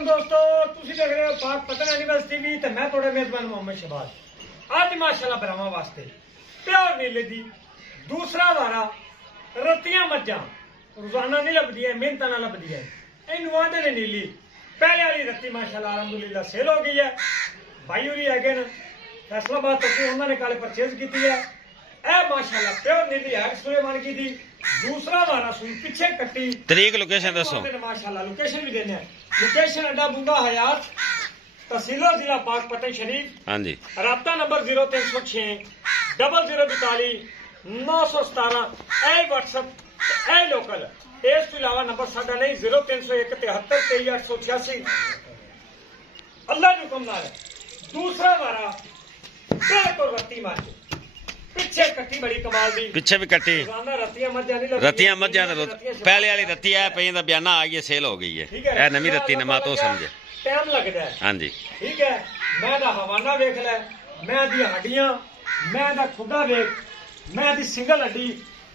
वालेकुम दोस्तों, तुसी देख रहे हो पाक पतन यूनिवर्सिटी टीवी ते मैं थोड़े मेजबान मोहम्मद शहबाज। आज माशाल्लाह ब्राह्मा वास्ते प्योर नीले दी दूसरा वारा रत्तियां मज्जां रोजाना नहीं लभदी है, मेहनत नाल लभदी है। इन्हू आंदे ने नीली। पहले वाली रत्ती माशाल्लाह अलहमदुलिल्लाह सेल हो गई है। भाई होरी हैगे न फैसलाबाद तो उन्होंने कल परचेज की है। ए माशाल्लाह प्योर नीली है सुलेमान की दी दूसरा वारा सुई पीछे कट्टी तरीक लोकेशन दसो। माशाल्लाह लोकेशन भी देने लोकेशन अड्डा बुंगा हयात तहसील जिला पाक पतन शरीफ। हाँ जी। राब्ता नंबर 0306 0042 917 ए व्हाट्सएप ए लोकल। इस तो इलावा नंबर साडा नहीं 0301 73 23 886। अल्लाह के हुक्म नाल दूसरा वारा बिल्कुल रत्ती मार पिछे कट्टी बड़ी कमाल दी पिछे भी कट्टी रत्तियां मज्जां पहले वाली रत्ती है पई दा बयाना आ गई सेल हो गई है। ए नवी रत्ती ने मातो समझे टाइम लगदा है। हां जी ठीक है। मैं दा हवाना देख ले, मैं दी हड्डियां, मैं दा खुदा देख, मैं दी सिंगल हड्डी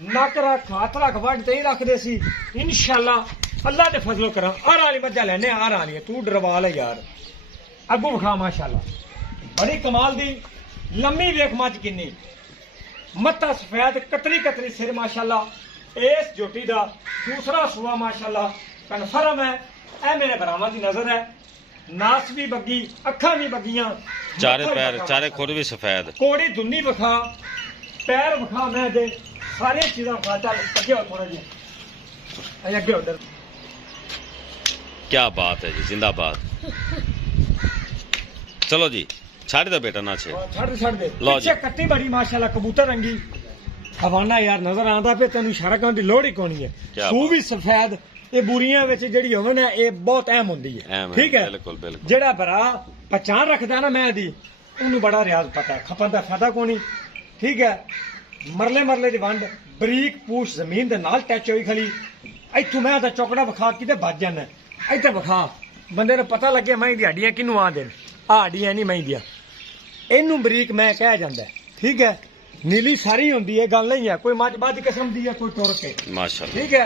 नक रख हाथ रख वड ते ही रखदे सी। इंशाअल्लाह अल्लाह दे फजलो करा हर वाली मज्जां लेने हर वाली तू डरवा ले यार। अगू विखा माशाअल्लाह बड़ी कमाल दी लम्मी वेख मज किन्नी मत्था सफेद कतरी कतरी सिर माशाल्लाह। इस जोटी दा दूसरा सुआ माशाल्लाह कन्फर्म है। ए मेरे भरावां दी नजर है। नास भी बग्गी अखा भी बग्गियां चारे पैर चारे खुर भी सफेद कोड़ी दुन्नी विखा पैर विखा मैं दे सारी चीज़ां विखा। चल अगे हो थोड़ा जी अगे उधर। क्या बात है जी जिंदाबाद। चलो जी छाड़ दो बेटा ना छे छड़ दे पीछे कट्टी बड़ी माशाल्लाह कबूतर रंगी हवाना यार नजर आंदा पे तेन इशारा करने की लोड़ ही कोनी है। तू भी सफेद ये बुरियां विच जेहड़ी होवन है ये बहुत अहम हुंदी है। ठीक है बिल्कुल बिल्कुल। जेड़ा भरा पहचान रखदा ना मैं दी उन्हें बड़ा रियाज पता है खपन दा फायदा कोनी। ठीक है। मरले मरले दी वंड बरीक पूछ जमीन दे नाल टच होई खली इथों मैं दा चौकड़ा विखा किते बच जाना इधर विखा बंदे ने पता लगे मैं दी हड्डियां किनू आ देन आ हड्डियां नहीं मैं दिया इनू बरीक मैं कह जांदा। ठीक है। नीली सारी होंदी है गल नहीं है कोई मज बज किस्म दी है कोई टुर के माशाल्लाह। ठीक है।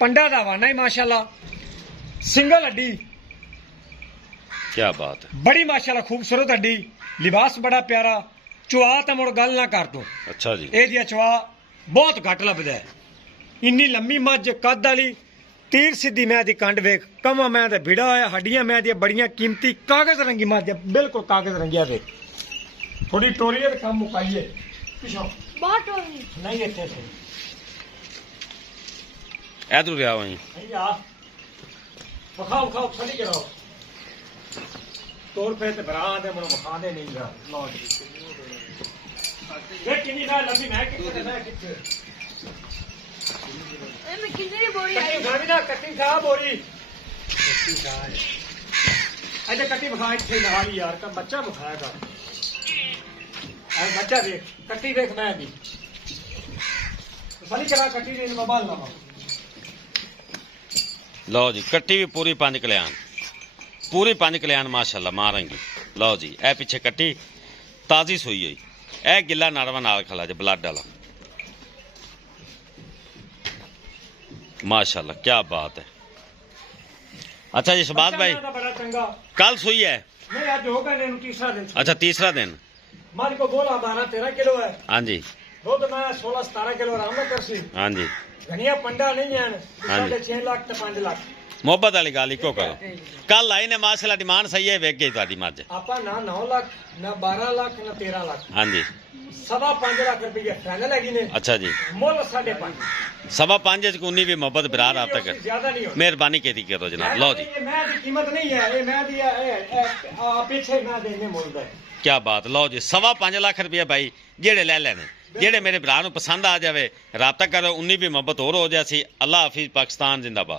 पंडा दा वाना ही माशाल्लाह सिंगल हड्डी क्या बात है बड़ी माशाल्लाह खूबसूरत हड्डी लिबास बड़ा प्यारा चुआ तो मुड़ गल ना कर तू। अच्छा जी ए दिया चुआ बहुत घट लभदा है। इन्नी लम्मी मज कद वाली तीर सीधी मैं दी कंड वेख कमा मैं ते भिड़ा होया हड्डियां मैं दी बड़ियां कीमती कागज रंगी मज बिल्कुल कागज रंगिया वेख थोड़ी टोरिए काम मुकाइए पिछो बाहर टोरी नहीं इत्थे से इधर गया वहीं आ बखाओ खाओ छड़ी कराओ तोड़ पे ते भरा दे मनो बखा दे नहीं गा लो जी देख कितनी ना लंबी मैं कितने मैं कितने ए मैं कितनी बोरी है कट्टी ना कट्टी खा बोरी कट्टी खा अच्छा कट्टी बखा इत्थे लगा ली यार का बच्चा बखाएगा बच्चा देख कट्टी देख मैं भी बड़ी चला कट्टी ने मोबाइल लावा लो जी कट्टी भी पूरी 5 कल्याण पूरी 5 कल्याण माशाल्लाह मारेंगी। लो जी ए पीछे कट्टी ताजी सोई हुई ए गिला नाड़वा नाल खला जे ब्लड वाला माशाल्लाह क्या बात है। अच्छा जी शहबाज भाई कल सोई है नहीं आज होगा नहीं तीसरा दिन। अच्छा तीसरा दिन माल को बोला 12-13 किलो है। हाँ जी दूध मैं 16-17 किलो आराम में कर सी। हाँ जी घनिया पंडा नहीं है 6.5 लाख ते 5 लाख मोहब्बत वाली गाल इको करो कल आई ने माशाल्लाह डिमांड सही है वेख गई तादी मज आपा ना 9 लाख ना 12 लाख ना 13 लाख। हाँ जी 5.5 लाख रुपये फाइनल हैगी ने। अच्छा जी मोल 5.5 5.5 को उन्नी भी मोहब्बत बिरार आप तक ज्यादा नहीं हो मेहरबानी की करो जनाब। लो जी मैं दी कीमत नहीं है ये मैं दी पीछे मैं देने मोल दा क्या बात। लो जी 5.5 लाख रुपया भाई जेड़े ले लेने जेड़े मेरे भरा पसंद आ जाए राबता करो उन्नी भी मोहब्बत और हो जासी। अल्लाह हाफिज पाकिस्तान जिंदाबाद।